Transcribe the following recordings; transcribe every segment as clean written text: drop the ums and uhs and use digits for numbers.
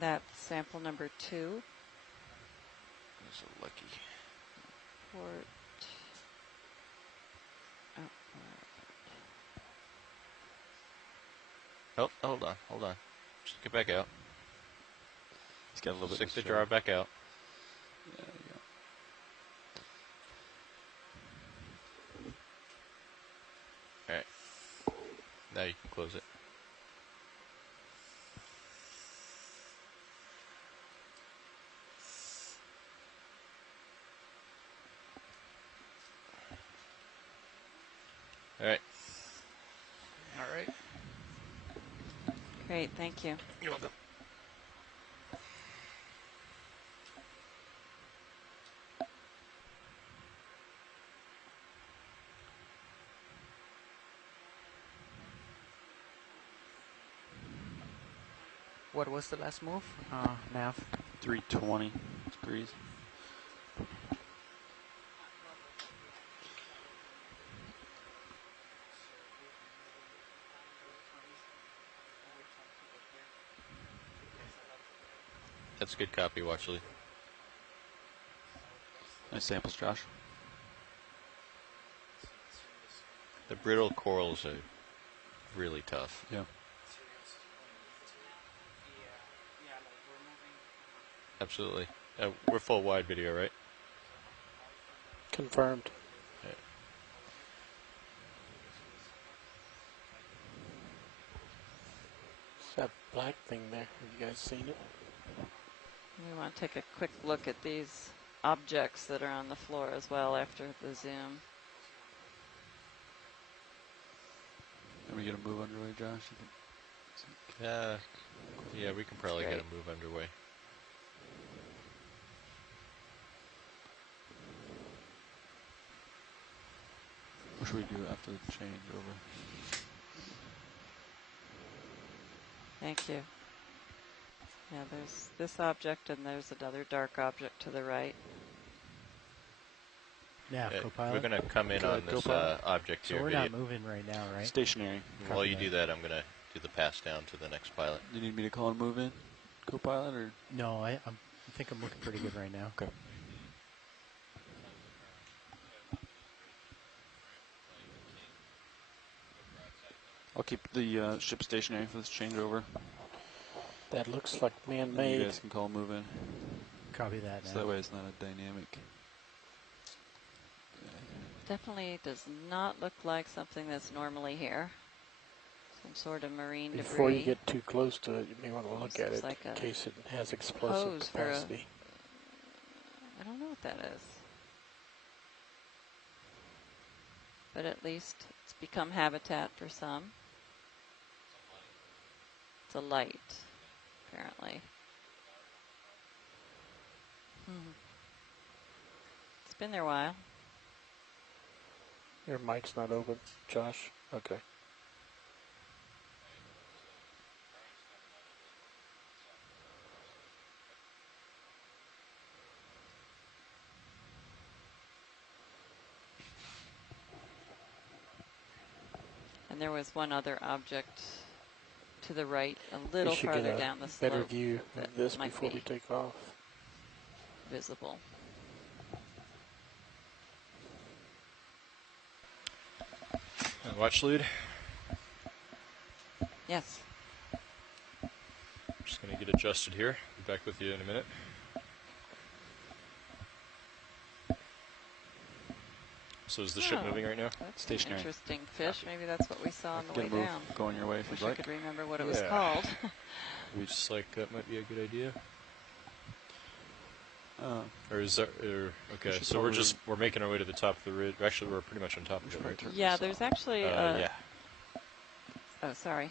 That's sample number 2. That's a lucky. Port. Oh, hold on. Just get back out. He's got a little bit. Stick the jar back out. There you go. All right. Now you can close it. All right. All right. Great, thank you. You're welcome. What was the last move? Nav. 320 degrees. That's a good copy, Watchley. Nice samples, Josh. The brittle corals are really tough. Yeah. Absolutely. We're full wide video, right? Confirmed. Yeah. It's that black thing there. Have you guys seen it? We want to take a quick look at these objects that are on the floor as well after the zoom. Are we gonna move underway, Josh? Yeah, we can probably get a move underway. What should we do after the changeover? Thank you. Yeah, there's this object and there's another dark object to the right. Yeah, co-pilot. We're going to come in on this object so here. we're not moving right now, right? Stationary. While you do that, I'm going to do the pass down to the next pilot. Do you need me to call and move in, co-pilot, or? No, I think I'm looking pretty good right now. Okay. I'll keep the ship stationary for this changeover. That looks like man-made. You guys can call and move in. Copy that now. So that way it's not a dynamic. Definitely does not look like something that's normally here. Some sort of marine debris. Before you get too close to it, you may want to look at it like in case it has explosive capacity. I don't know what that is. But at least it's become habitat for some. It's a light, apparently. It's been there a while. Your mic's not open, Josh. Okay. And there was one other object to the right, a little We should farther get a down the slope. better view of this might before be we take off. visible. Watch lead. Yes. Just going to get adjusted here. Be back with you in a minute. So is the ship moving right now? That's Stationary. an interesting fish. Maybe that's what we saw on the way Get a move down. going your way if Wish you'd I like. could remember what it was called. We just like that might be a good idea. Uh, Or is that, okay, should so we're making our way to the top of the ridge. Actually, we're pretty much on top of it, right? Yeah, there's actually yeah, oh, sorry.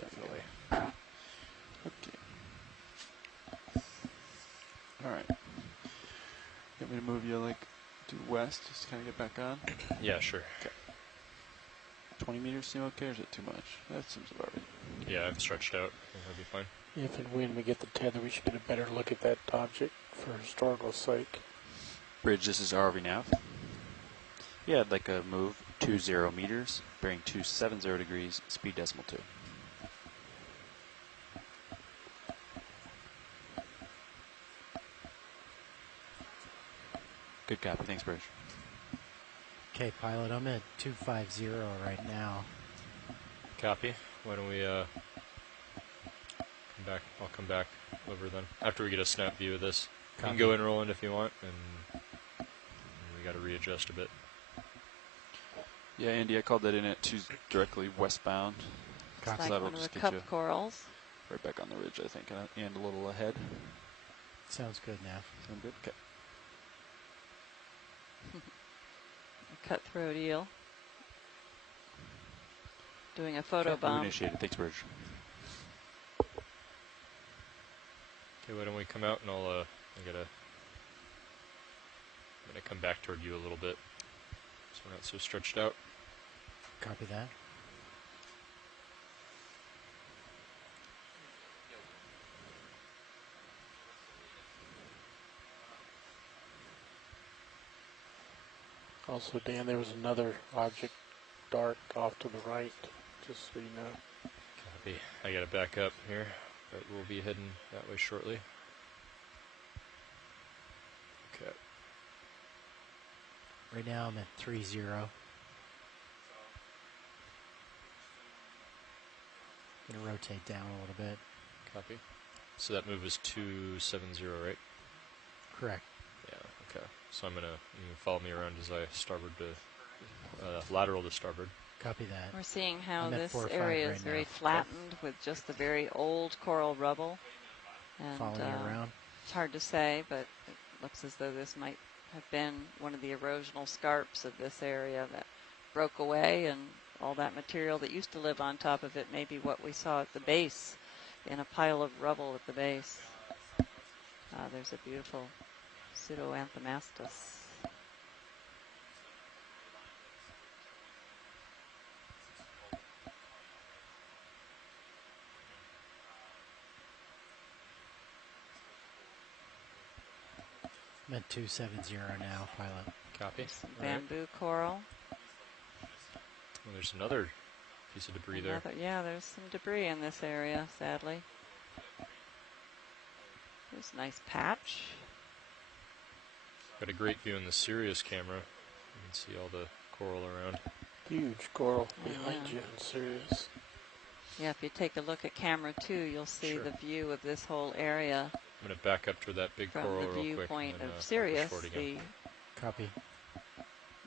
definitely. Okay. All right. You want me to move you like to west, just to kind of get back on? Yeah, sure. Okay. 20 meters seem okay, or is it too much? That seems about right. Yeah, I've stretched out. I think that'll be fine. If and when we get the tether, we should get a better look at that object for historical sake. Bridge, this is ROV nav. Yeah, I'd like a move 20 meters, bearing 270 degrees, speed decimal 2. Good copy. Thanks, Bridge. Okay, pilot, I'm at 250 right now. Copy. Why don't we come back? I'll come back over then after we get a snap view of this. You Copy. can go in rolling if you want, and we got to readjust a bit. Yeah, Andy, I called that in at directly westbound. It's Copy. like That'll one of just the get cup you corals. right back on the ridge, I think, and a little ahead. Sounds good, Nav. Sound good? Okay. A cutthroat eel. Doing a photo Okay, bomb. initiated. Thanks, Bridge. Okay, why don't we come out and I'm gonna come back toward you a little bit, so we're not so stretched out. Copy that. Also, Dan, there was another object dark off to the right, just so you know. Copy. I gotta back up here, but we'll be heading that way shortly. Okay. Right now I'm at 30. Gonna rotate down a little bit. Copy. So that move is 270, right? Correct. Yeah. Okay. So you can follow me around as I starboard to lateral to starboard. Copy that. We're seeing how I'm at this 4 or 5 area right is very now. flattened with just the very old coral rubble. And Following you around. it's hard to say, but it looks as though this might have been one of the erosional scarps of this area that broke away, and all that material that used to live on top of it may be what we saw at the base, in a pile of rubble at the base. There's a beautiful pseudoanthomastus. I'm at 270 now, pilot. Copy. Some All right. bamboo coral. Well, there's another piece of debris there. Yeah, there's some debris in this area, sadly. There's a nice patch. Got a great view in the Sirius camera. You can see all the coral around. Huge coral Oh, behind yeah. you in Sirius. Yeah, if you take a look at camera 2, you'll see Sure. the view of this whole area I'm going to back up to that big from coral the real quick. viewpoint and then, of I'll push Sirius, forward again. Copy.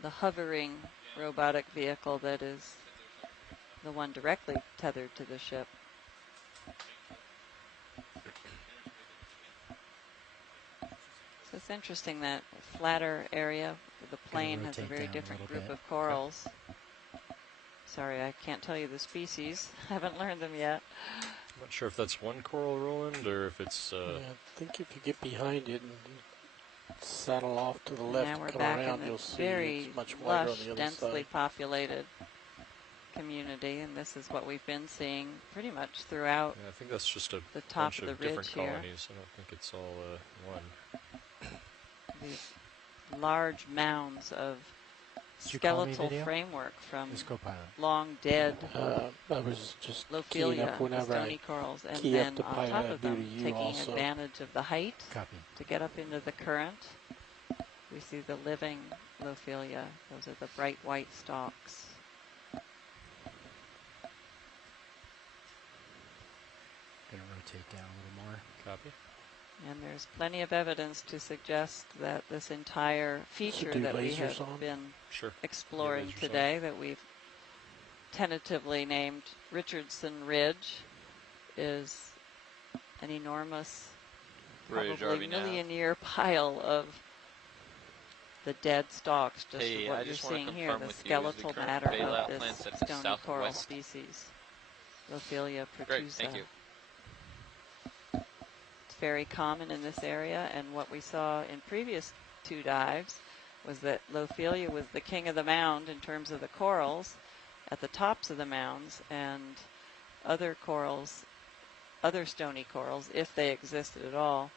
the hovering robotic vehicle that is the one directly tethered to the ship. So it's interesting that flatter area, the plane has a rotate very down a different little group bit. of corals. Sorry, I can't tell you the species. I haven't learned them yet. I'm not sure if that's one coral, Roland, or if it's... Yeah, I think if you get behind it and saddle off to the And left now and we're come back around, in you'll the see very it's much wider on lush, the other densely side. populated community, and this is what we've been seeing pretty much throughout I think that's just a the top bunch of the of different ridge here. colonies. I don't think it's all one. These large mounds of Did you call me skeletal video? framework from Let's go, pilot. long dead I was just keying Lophelia, up the whenever stony I corals, and key up then the on pilot, top I of do them, to you taking also. advantage of the height Copy. to get up into the current. We see the living Lophelia. Those are the bright white stalks. Gonna rotate down a little more. Copy. And there's plenty of evidence to suggest that this entire feature do that we lasers have on? been Sure. exploring lasers on. today, that we've tentatively named Richardson Ridge, is an enormous, Ridge, probably RV nav. million-year pile of the dead stalks, just Hey, of what I you're just wanna seeing here, confirm the with you, is the skeletal current matter bailout of plan this set to stony south coral west? species, Lophelia protusa. Great, thank you. It's very common in this area, and what we saw in previous 2 dives was that Lophelia was the king of the mound in terms of the corals at the tops of the mounds, and other corals, other stony corals, if they existed at all,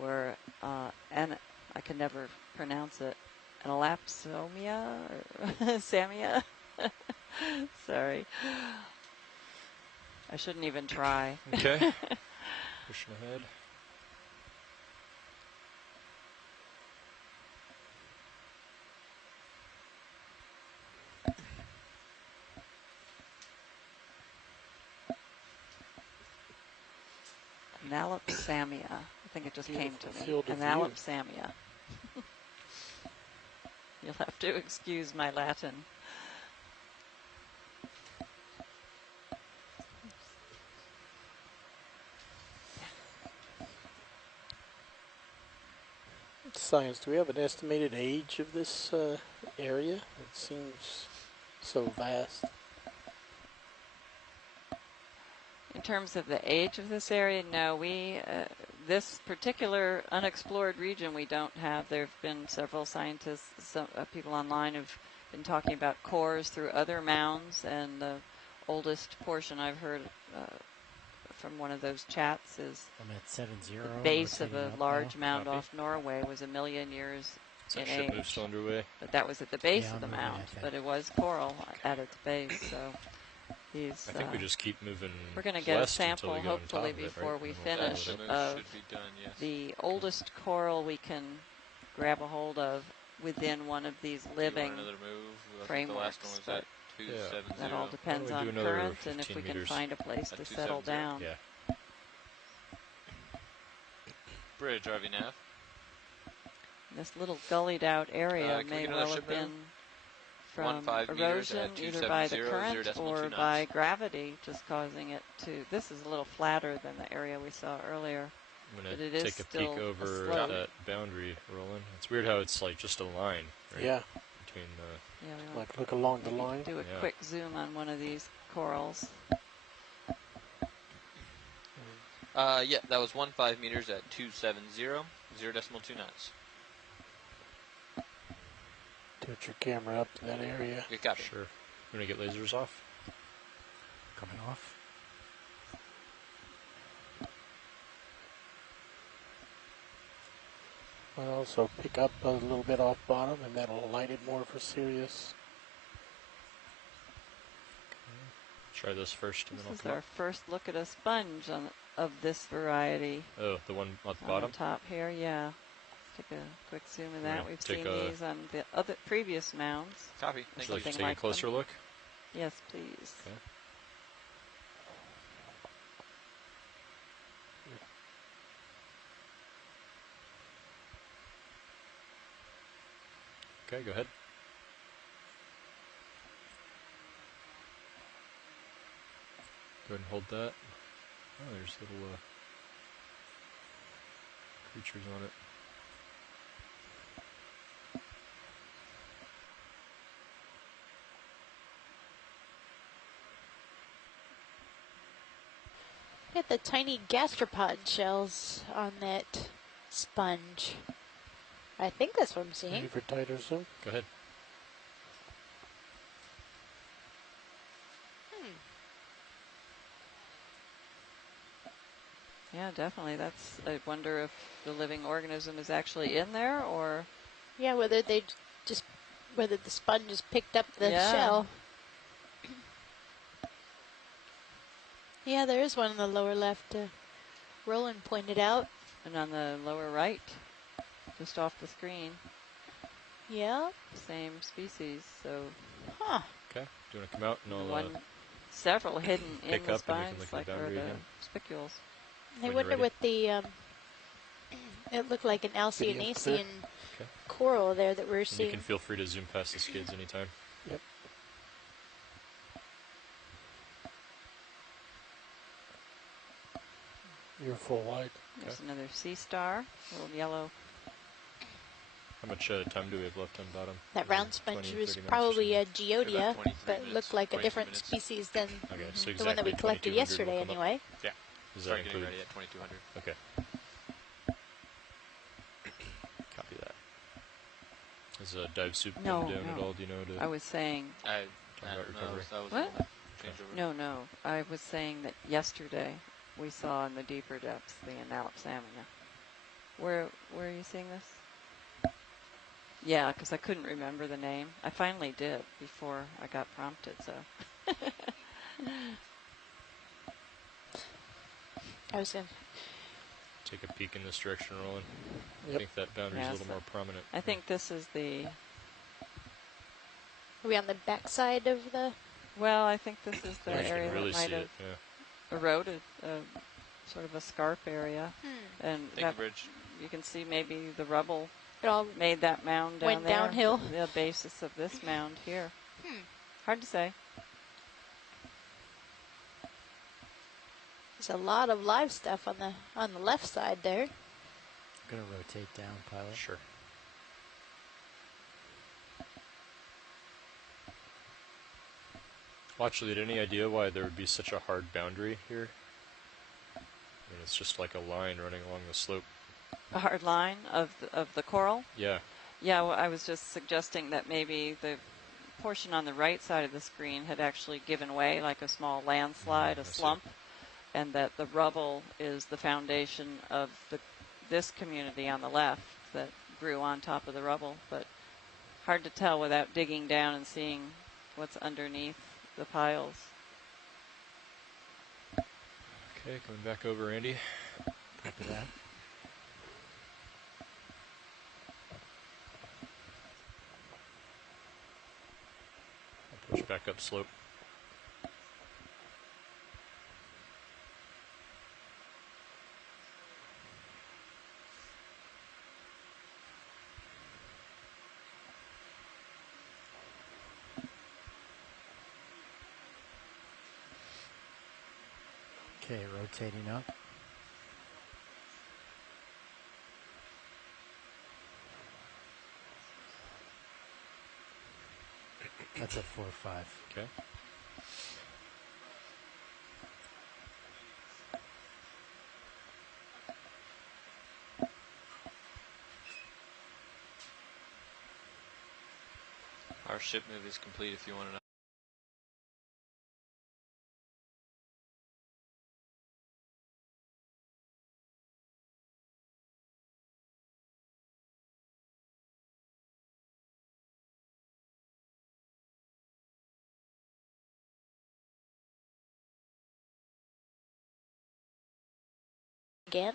were, and I can never pronounce it, Analapsomia or Samia. Sorry. I shouldn't even try. Okay. Pushing ahead. Analopsamia. I think it just came to me. Field of view. Analopsamia. You'll have to excuse my Latin. Science, do we have an estimated age of this area? It seems so vast. In terms of the age of this area, no, this particular unexplored region we don't have. There have been several scientists, some people online have been talking about cores through other mounds, and the oldest portion I've heard from one of those chats is I'm at 70. the base of a rotating up large now. mound Copy. off Norway was 1 million years Is in that ship move age. still underway? But that was at the base Yeah, of the I'm moving, mound, I think. but it was coral at its base, so these... I think we just keep moving. we're going to get a west until sample, we get on top hopefully, of it, right? before we And we'll follow finish, it up. of should be done, yes. the oldest coral we can grab a hold of within one of these Do you want living another move? I think frameworks, the last one was but at 270. that all depends Why don't we on do another current and if 15 we can meters? find a place At to settle 270? down. Yeah. Bridge, RV nav. This little gullied out area can we may get another well ship have move? been from 15 meters erosion, at either by the 270, current 0.2 or knots. by gravity, just causing it to... This is a little flatter than the area we saw earlier. I'm But gonna it is take a still peek a over slope. that boundary, Roland. It's weird how it's like just a line, right? Yeah, Between Yeah, we want like look along the maybe line. do a Yeah. quick zoom on one of these corals. Yeah, that was 15 meters at 270, 0.2 knots. Tilt your camera up to that area. Good copy. Sure. You wanna get lasers off? Coming off. I'll also pick up a little bit off bottom, and that'll light it more for Sirius. Try this first, and This then I'll is come our up. first look at a sponge of this variety Oh, the one at the on bottom. the top here. Yeah, take a quick zoom of that. Yeah, We've take seen a- these on the other previous mounds. Copy. Would Thank you like to you. take like a closer look? Yes, please. Okay. Okay, go ahead. Go ahead and hold that. Oh, there's little creatures on it. Look at the tiny gastropod shells on that sponge. I think that's what I'm seeing. Ready for tighter zoom? Go ahead. Yeah, definitely. That's. I wonder if the living organism is actually in there, or Yeah, whether whether the sponge just picked up the Yeah. shell. Yeah, there is one in the lower left. Roland pointed out. and on the lower right, just off the screen, Yeah. same species. So Huh. Okay. Do you want to come out and I'll one, several hidden in pick the up and we can spines, look at like the are boundary the again? spicules. I When you're wonder ready. what the it looked like an Video clear. Alcyonasian Okay. coral there that we're And you seeing. can feel free to zoom past the skids anytime. Yep. You're full wide. There's another sea star, little yellow. How much time do we have left on bottom? That Is round it sponge 20, was 30 minutes or probably something? a Geodia, About 23 but minutes, looked like a 22 different minutes. species than Okay, so the one that we exactly collected 2200 yesterday will come up. anyway. Does that Start getting include? ready at 2200. Okay. Copy that. Is a dive soup No, come down at no. all? Do you know? I was saying, Talking about recovery. That was What? changeover. no. I was saying that yesterday we saw in the deeper depths the Analopsamia. Where are you seeing this? Yeah, because I couldn't remember the name. I finally did before I got prompted, so. I was going Take a peek in this direction, Roland. I Yep. think that boundary's Yeah, a little so- more prominent. I think this is the, Are we on the backside of the? well, I think this is the Yeah, you area can really that might see have it. Yeah. eroded sort of a scarp area. And Thank you, Bridge. you can see maybe the rubble It all made that mound down went there. downhill. The basis of this mound here. Hard to say. There's a lot of live stuff on the left side there. I'm going to rotate down, pilot. Sure. Well, actually, any idea why there would be such a hard boundary here? I mean, it's just like a line running along the slope. A hard line of the coral. Yeah. Yeah, well, I was just suggesting that maybe the portion on the right side of the screen had actually given way, like a small landslide, a slump, and that the rubble is the foundation of this community on the left that grew on top of the rubble. But hard to tell without digging down and seeing what's underneath the piles. Okay, coming back over, Andy. Copy that. I'll push back up slope. Okay, rotating up. That's a 4-5. Okay. Our ship move is complete if you want to know. Again.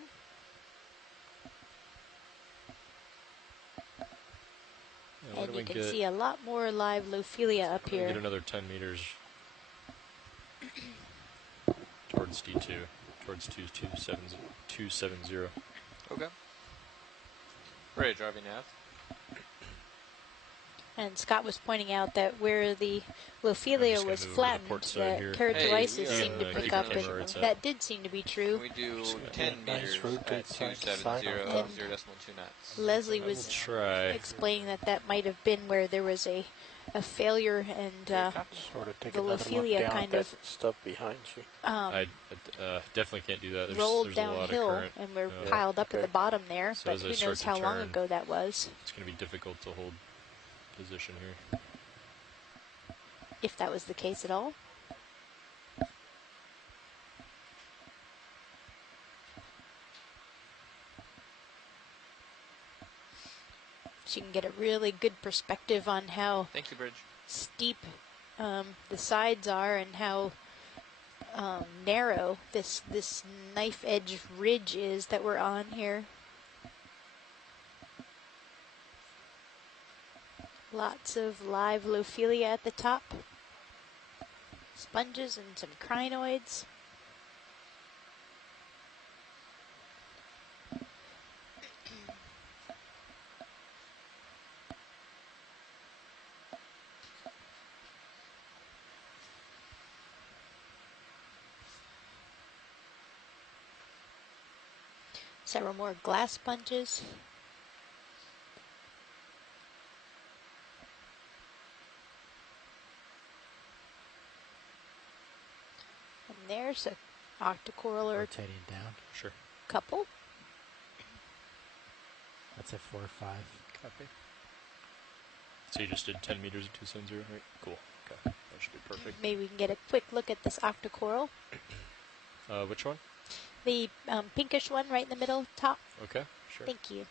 Yeah, And you can see a lot more live Lophelia up Get here. another 10 meters towards D2, towards 270. Okay. Bridge, RV nav. And Scott was pointing out that where the I'm Lophelia just gonna was move over to the flattened, port side that here. Caragiolysis Hey, we seemed to are- pick keep up, the and camera where it's at. that did seem to be true. Can we do Yeah, 10 nice meters rotate at side to 270, side. 0.2 knots? Leslie I will was try. explaining that that might have been where there was a failure, and Sort of take the another look Lophelia down kind at that of stuff behind you. I definitely can't do that. There's, rolled there's a lot of downhill, current. and we're Yeah. piled up at Okay. the bottom there. So But as I who start knows to how long turn- ago that was, It's going to be difficult to hold position here. if that was the case at all. So you can get a really good perspective on how Thank you, Bridge. steep the sides are and how narrow this knife edge ridge is that we're on here. Lots of live Lophelia at the top. Sponges and some crinoids. Several more glass sponges. And there's a octocoral or Rotating down. Sure. couple. That's a 4-5. Copy. So you just did 10 meters at 270, right? Cool. Okay. That should be perfect. Maybe we can get a quick look at this octocoral. Which one? The pinkish one right in the middle top. Okay, sure. Thank you.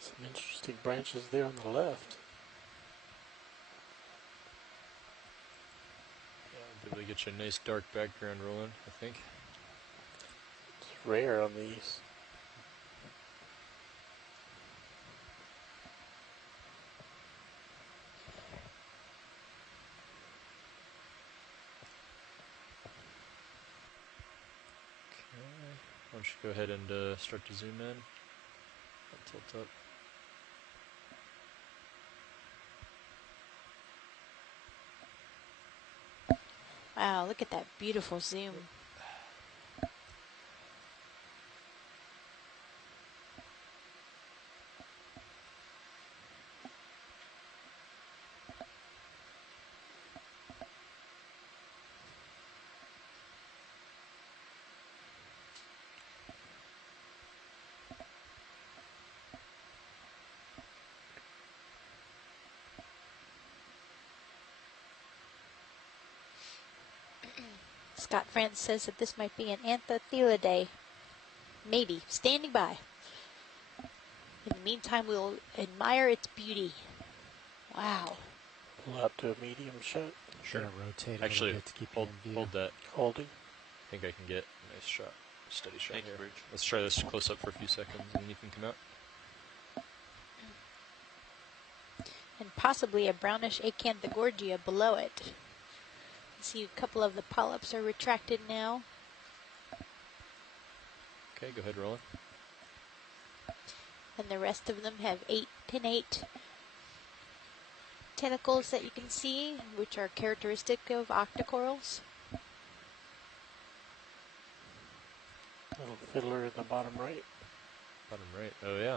Some interesting branches there on the left. Yeah, I'll be able to get you a nice dark background rolling, I think. It's rare on these. don't you go ahead and start to zoom in? I'll tilt up. Wow, look at that beautiful zoom. Scott France says that this might be an Anthothelidae. Maybe. Standing by. In the meantime, we'll admire its beauty. Wow. Pull out to a medium shot. Sure. Gonna rotate a Actually, little bit to keep hold, you in view. hold that. Holding. I think I can get a nice shot. Steady shot Thanks, here. Bridge. Let's try this close up for a few seconds and then you can come out. And possibly a brownish Acanthogorgia below it. You see a couple of the polyps are retracted now. Okay, go ahead, roll it. And the rest of them have pinnate tentacles that you can see, which are characteristic of octocorals. Little fiddler in the bottom right. Bottom right. Oh, yeah.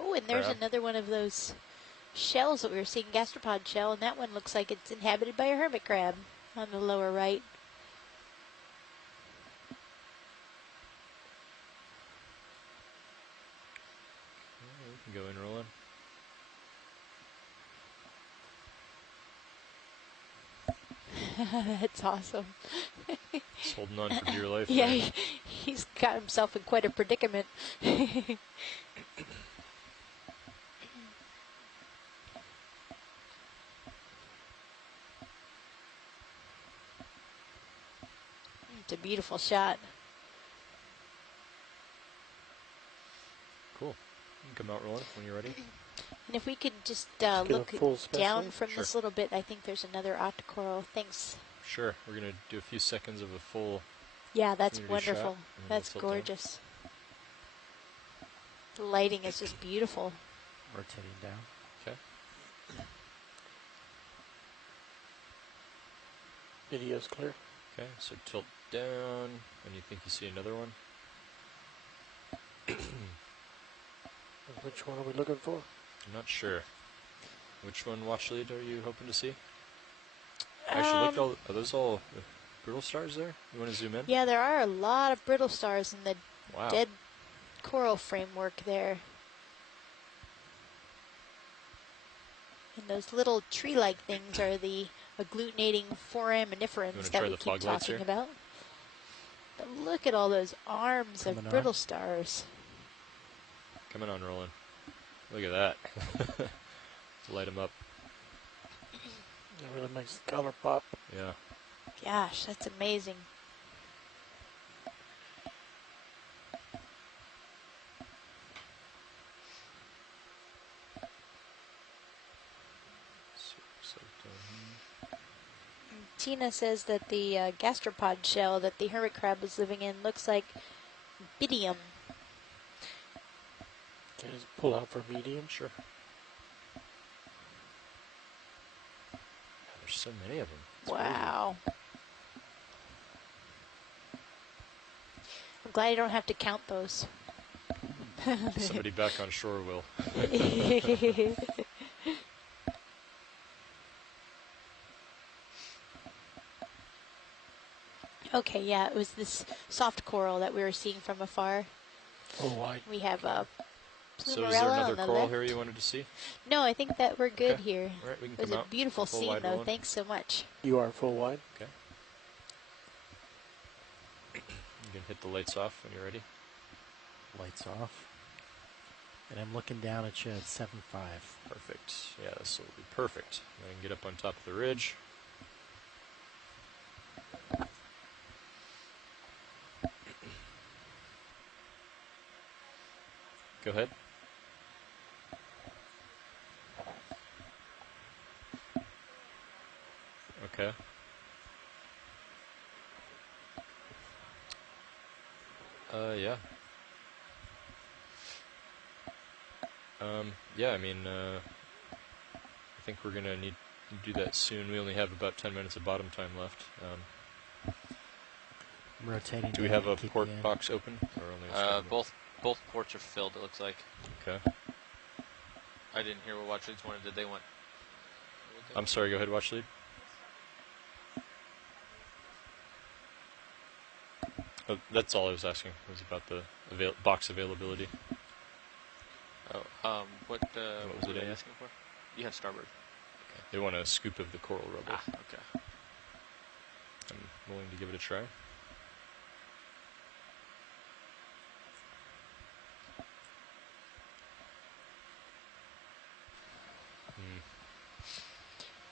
Oh, and there's Crab. another one of those shells that we were seeing, gastropod shell, and that one looks like it's inhabited by a hermit crab on the lower right. We can go in rolling. That's awesome. Just holding on for dear life. Yeah, there. he's got himself in quite a predicament. It's a beautiful shot. Cool. You can come out rolling when you're ready. And if we could just get a look full down specimen. from Sure. this little bit, I think there's another octocoral. Thanks. Sure. We're going to do a few seconds of a full. Yeah, that's Community shot, wonderful. and then That's we'll tilt down. gorgeous. The lighting is just beautiful. Rotating down. Okay. Video's clear. Okay, so tilt down, and you think you see another one? Which one are we looking for? I'm not sure. Which one, watch lead, are you hoping to see? Actually, look at all. Are those all brittle stars there? You want to zoom in? Yeah, there are a lot of brittle stars in the Wow. dead coral framework there. And those little tree-like things are the agglutinating You foraminiferans wanna that try we the keep fog lights talking here? about. But look at all those arms Coming of on. brittle stars. Coming on, rolling. Look at that. Light them up. It really makes the color pop. Yeah. Gosh, that's amazing. Tina says that the gastropod shell that the hermit crab was living in looks like bidium. Can you just pull out for medium? Sure. There's so many of them. It's Wow. I'm glad I don't have to count those. crazy. Somebody back on shore will. Okay, yeah, it was this soft coral that we were seeing from afar. Full wide. We have a So is there Plumerella another on the coral left. here you wanted to see? No, I think that we're good Okay. here. All right, we can It was come a out. beautiful Full scene, wide though. rolling. Thanks so much. You are full wide. Okay. You can hit the lights off when you're ready. Lights off. And I'm looking down at you at 7.5. Perfect. Yeah, this will be perfect. I can get up on top of the ridge. Go ahead. Okay. Yeah. Yeah, I mean, I think we're gonna need to do that soon. We only have about 10 minutes of bottom time left. Rotating. Do we down have to a keep port you in. box open, or only a starboard? Both ports are filled, it looks like. Okay. I didn't hear what watch leads wanted. Did they want? I'm sorry. Go ahead, watch lead. Oh, that's all I was asking. Was about the box availability. Oh, what was were it they in? asking for? You have starboard. They want a scoop of the coral rubble. Ah, okay. I'm willing to give it a try.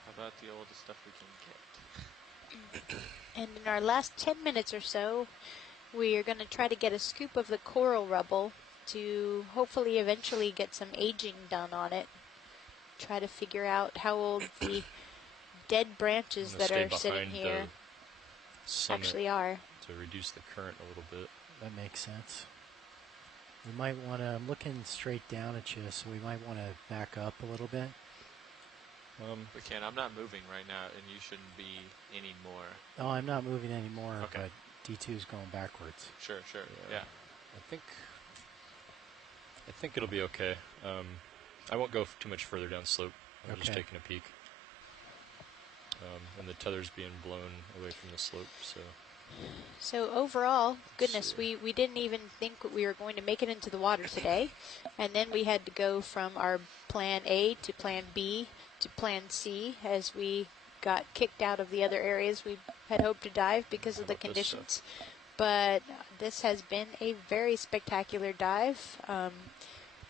How about the oldest stuff we can get? And in our last 10 minutes or so, we are going to try to get a scoop of the coral rubble to hopefully eventually get some aging done on it. Try to figure out how old the dead branches I'm that gonna are stay sitting behind here the summit actually are. to reduce the current a little bit. That makes sense. We might want to, I'm looking straight down at you, so we might want to back up a little bit. We can. I'm not moving right now, and you shouldn't be anymore. Oh, I'm not moving anymore, Okay. but D2's going backwards. Sure. Yeah. I think it'll be okay. I won't go too much further down slope. I'm just Okay. taking a peek. And the tether's being blown away from the slope, so So overall, goodness, see. we didn't even think we were going to make it into the water today. And then we had to go from our plan A to plan B to plan C as we got kicked out of the other areas we had hoped to dive because How of the about this stuff? conditions. But this has been a very spectacular dive.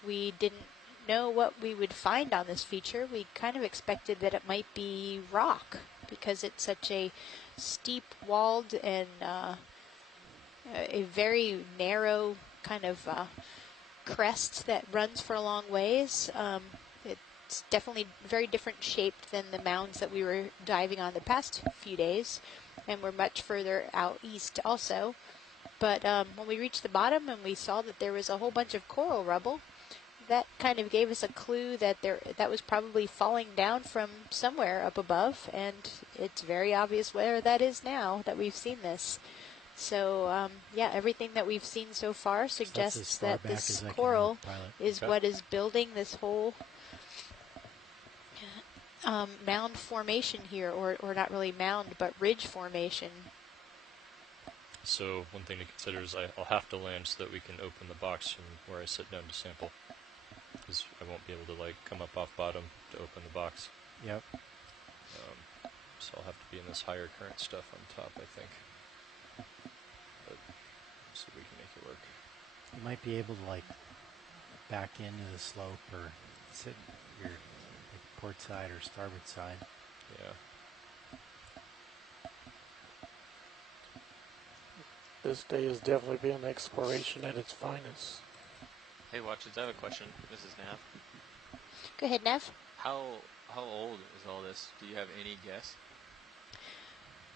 We didn't know what we would find on this feature. We kind of expected that it might be rock because it's such a steep walled and a very narrow kind of crest that runs for a long ways. It's definitely very different shaped than the mounds that we were diving on the past few days, and we're much further out east also. But when we reached the bottom and we saw that there was a whole bunch of coral rubble, that kind of gave us a clue that that was probably falling down from somewhere up above, and it's very obvious where that is now that we've seen this. So yeah, everything that we've seen so far So that's suggests as far that back this as I can coral move, pilot. is Okay. what is building this whole mound formation here, or not really mound, but ridge formation. So one thing to consider is I'll have to land so that we can open the box from where I sit down to sample, because I won't be able to come up off bottom to open the box. Yep. So I'll have to be in this higher current stuff on top, I think. But see if we can make it work. You might be able to back into the slope or sit your port side or starboard side. Yeah. This day has definitely been exploration at its finest. Hey, watchers, I have a question. This is Nav. Go ahead, Nev. How old is all this? Do you have any guess?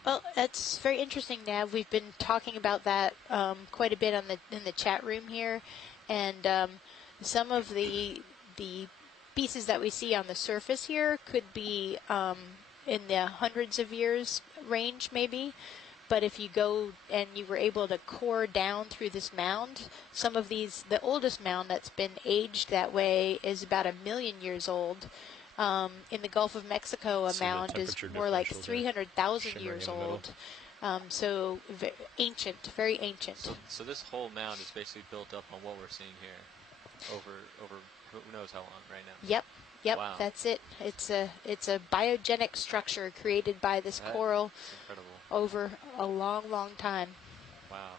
Well, that's very interesting, Nav. We've been talking about that quite a bit in the chat room here, and some of the pieces that we see on the surface here could be in the hundreds of years range, maybe. But if you go and you were able to core down through this mound, some of these, the oldest mound that's been aged that way is about 1 million years old. In the Gulf of Mexico, a See the mound is temperature more like differentials there 300,000 shimmering years in the middle. old. So ancient, very ancient. So this whole mound is basically built up on what we're seeing here, over who knows how long right now. Yep, Wow. that's it. It's a biogenic structure created by this That coral is incredible. over a long, long time. Wow.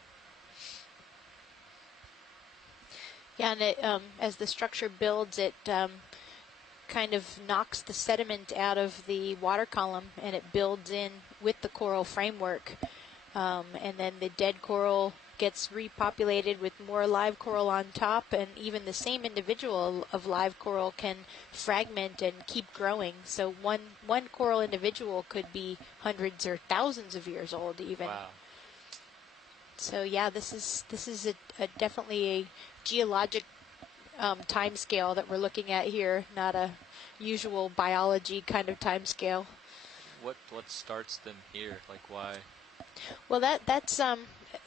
Yeah, and it, as the structure builds, it kind of knocks the sediment out of the water column, and it builds in with the coral framework. And then the dead coral gets repopulated with more live coral on top, and even the same individual of live coral can fragment and keep growing. So one coral individual could be hundreds or thousands of years old even. Wow. So yeah, this is a definitely a geologic time scale that we're looking at here, not a usual biology kind of time scale. What starts them here? Like why? Well, that's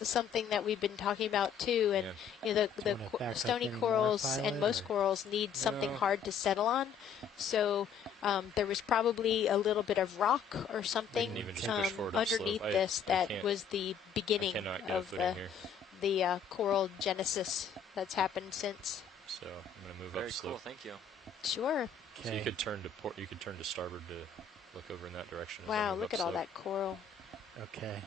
something that we've been talking about too, and Yeah. you know, Do you wanna back up stony any more, corals and Violet, most or- corals need something No. hard to settle on. So there was probably a little bit of rock or something can even just push forward up slope. underneath I this that can't- was the I beginning cannot get a of footing here, the coral genesis that's happened since. so I'm gonna move Very up slope. cool. Thank you. Sure. So you Okay. could turn to port. You could turn to starboard to look over in that direction. as I Wow, move look up at all slope. that coral. Okay.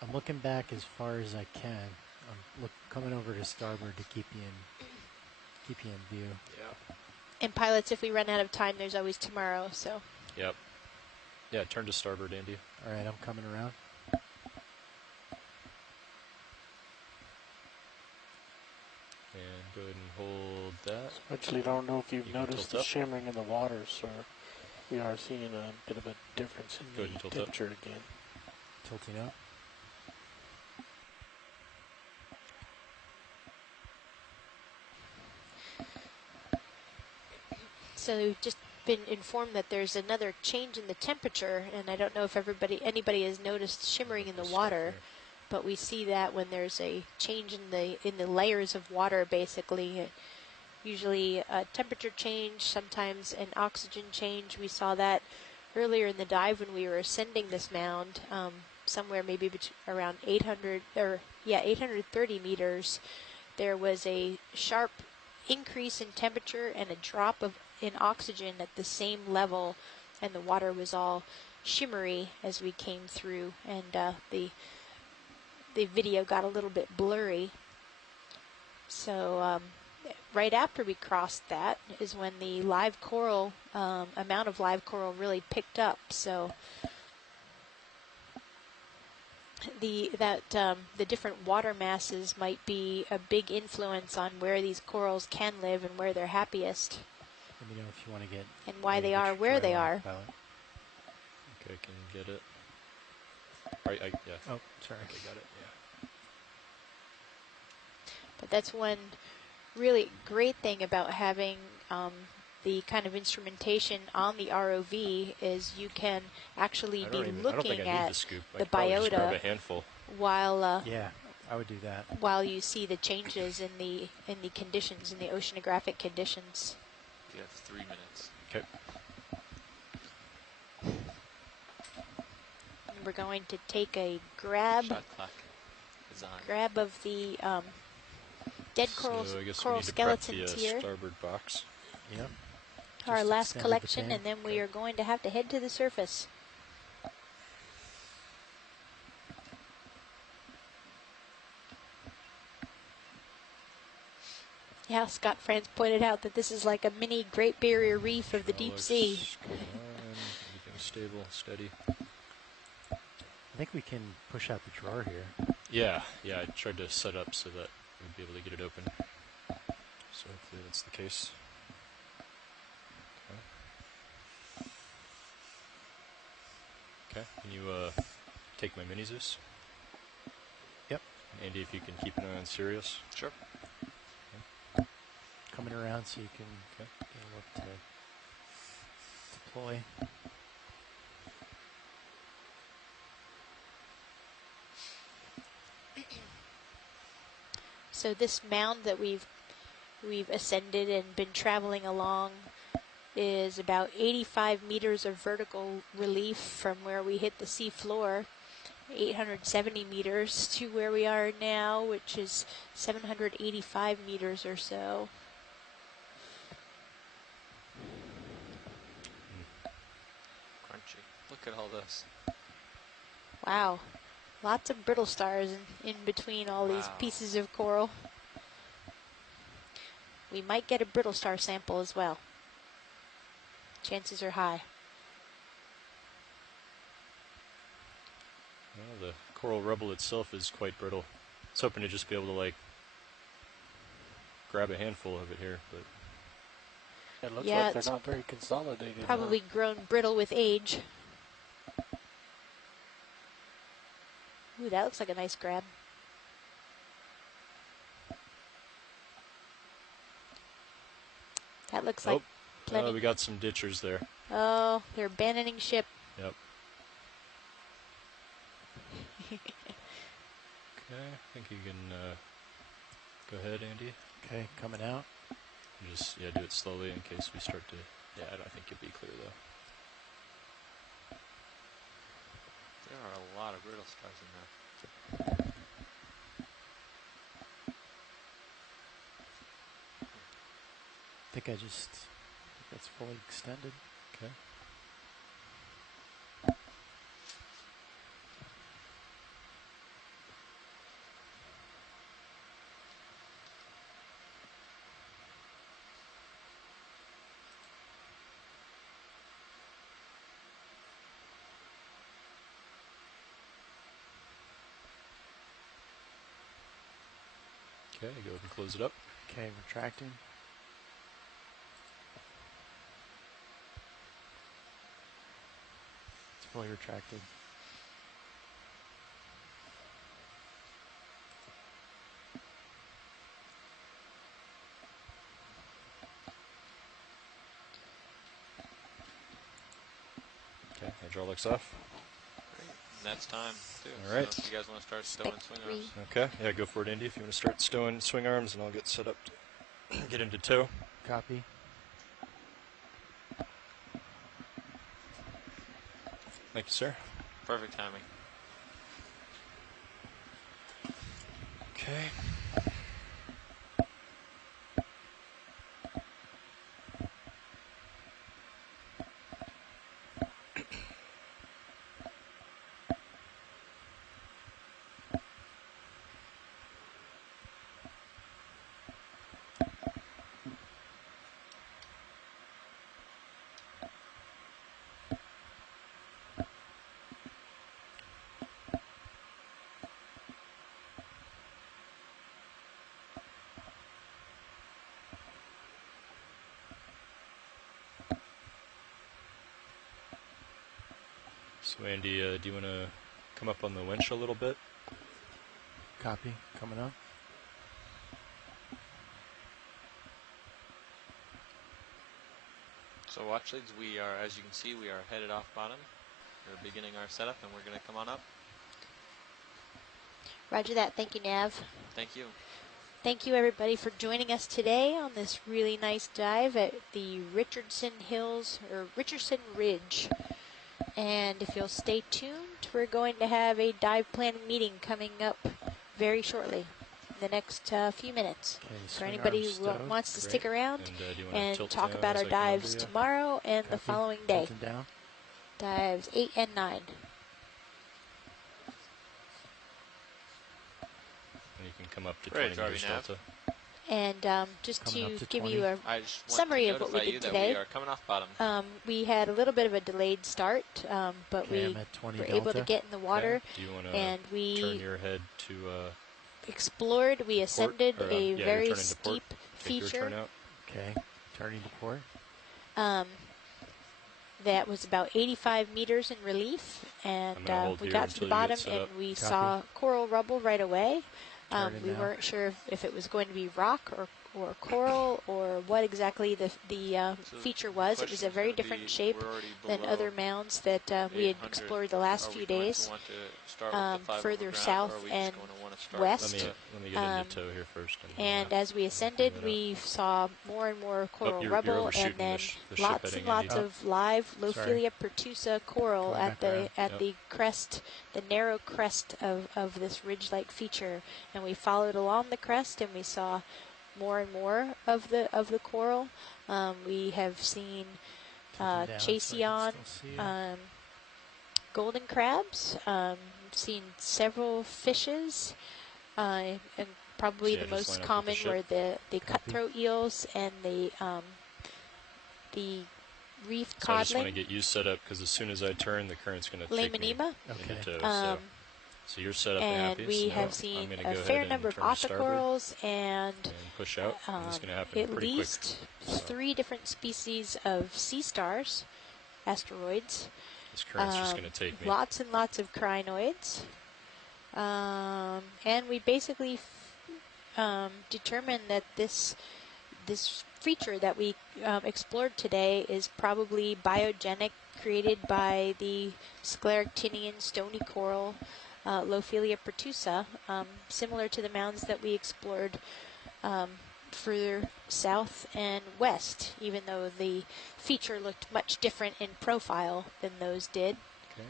I'm looking back as far as I can. I'm coming over to starboard to keep you in view. Yeah. And pilots, if we run out of time, there's always tomorrow. So Yep. Yeah. Turn to starboard, Andy. All right, I'm coming around. And go ahead and hold that. Actually, don't know if you've You can noticed tilt the up. shimmering in the water, sir. We are seeing a bit of a difference Go in ahead and the tilt up. temperature again. Tilting up. So just been informed that there's another change in the temperature, and I don't know if anybody has noticed shimmering in the This water, stuff but we see that when there's a change in the layers of water, basically. Usually a temperature change, sometimes an oxygen change. We saw that earlier in the dive when we were ascending this mound, somewhere maybe around 830 meters. There was a sharp increase in temperature and a drop in oxygen at the same level, and the water was all shimmery as we came through, and the video got a little bit blurry. So right after we crossed that is when the live coral amount of live coral really picked up. So the different water masses might be a big influence on where these corals can live and where they're happiest, Let me know if you want to get. and why maybe they get are your where they trail off, are. Violet. Okay, I can get it. Right. Yeah. Oh, sorry. Okay, got it. Yeah. But that's one really great thing about having the kind of instrumentation on the ROV is you can actually I be don't think I looking need the at scoop. I the could probably just grab biota a handful. while Yeah, I would do that. while you see the changes in the conditions, in the oceanographic conditions. You have 3 minutes. Okay. And we're going to take a grab Shot clock is on. of the dead coral So I guess we coral need to prep skeletons the here, starboard box. Yep. our just last extended the collection, pin. and then we are going to have to head to the surface. Yeah, Scott Franz pointed out that this is like a mini Great Barrier Reef of the All deep looks sea. good on. Everything's stable, steady. I think we can push out the drawer here. Yeah, I tried to set up so that we'd be able to get it open. So hopefully that's the case. Okay, can you take my mini Zeus? Yep. Andy, if you can keep an eye on Sirius. Sure. Coming around so you can look to deploy. So this mound that we've ascended and been traveling along is about 85 meters of vertical relief from where we hit the sea floor, 870 meters to where we are now, which is 785 meters or so. Crunchy. Look at all this. Wow, lots of brittle stars in between all these Wow. pieces of coral. We might get a brittle star sample as well. Chances are high. Well, the coral rubble itself is quite brittle. I was hoping to just be able to grab a handful of it here, but It looks Yeah, like it's they're not very consolidated. Probably grown brittle with age. Ooh, that looks like a nice grab. That looks like plenty. we got some ditchers there. Oh, they're abandoning ship. Yep. Okay, I think you can go ahead, Andy. Okay, coming out. Just do it slowly in case we start to. Yeah, I think you'll be clear though. There are a lot of brittle stars in there. I think that's fully extended. Okay. Okay, go ahead and close it up. Okay, retracting. It's fully retracted. Okay, hydraulics off. And that's time, too. All right. So if you guys want to start stowing swing arms. Okay, yeah, go for it, Andy. If you want to start stowing swing arms, and I'll get set up to get into tow. Copy. Thank you, sir. Perfect timing. Okay. So Andy, do you want to come up on the winch a little bit? Copy. Coming up. So watch leads, we are, as you can see, we are headed off bottom. We're beginning our setup, and we're going to come on up. Roger that. Thank you, Nav. Thank you. Thank you, everybody, for joining us today on this really nice dive at the Richardson Hills, or Richardson Ridge. And if you'll stay tuned, we're going to have a dive planning meeting coming up very shortly, in the next few minutes. Okay, For swing anybody arms who stowed. wants to Great. stick around And do you want to and tilt talk down about as our I come over dives you? tomorrow and the Copy. following day. Tilting down. Dives 8 and 9. And you can come up to Great, 20 meters Jarvie Nav. delta. And just Coming to up to give 20. you a I just want summary to of what we notify did you today. that we are coming off bottom. We had a little bit of a delayed start, but Okay, I'm we at 20 were delta. able to get in the water, Okay. Do you want and to we turn your head to explored. We ascended or, a yeah, you're very turning to port. steep Take your feature turn out. Okay, turning to port. that was about 85 meters in relief, and I'm gonna hold we here got to the until you get bottom set and up. we Copy. saw coral rubble right away. Turning We now. weren't sure if it was going to be rock or coral or what exactly the So feature was. It was a question's very gonna different be, shape we're already than below other mounds that we had 800. explored the last Are few we going days. to want to start with the 5 further overground, south or are we and just going to want to start west. with Let me get into tow here first. And as we ascended, we saw more and more coral you're rubble, and overshooting the then ship lots heading, and lots Andy. of live Lophelia pertusa coral Going at back around. the the crest, the narrow crest of this ridge-like feature. And we followed along the crest, and we saw more and more of the coral. We have seen Tilting down so I can Chaseon, still see it. golden crabs, seen several fishes, and probably So yeah, the just most line up with common the ship. were the Copy. cutthroat eels and the reef So I just want to codling, get you set up because as soon as I turn, the current's going to take me Lamanima. Okay. into tow. So you're set up and And happy. we so have I'm seen going to a go fair ahead number and of turn to starboard octocorals and and push out. And this is going to happen at pretty least quick. So 3 different species of sea stars, asteroids. this current's just going to take me. Lots and lots of crinoids. And we basically determined that this feature that we explored today is probably biogenic, created by the scleractinian stony coral Lophelia pertusa, similar to the mounds that we explored further south and west, even though the feature looked much different in profile than those did.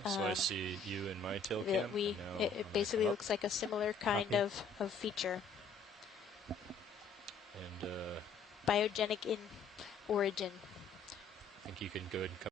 Okay, so I see you in my tail cam. It basically looks like a similar kind of feature. And biogenic in origin. I think you can go ahead and come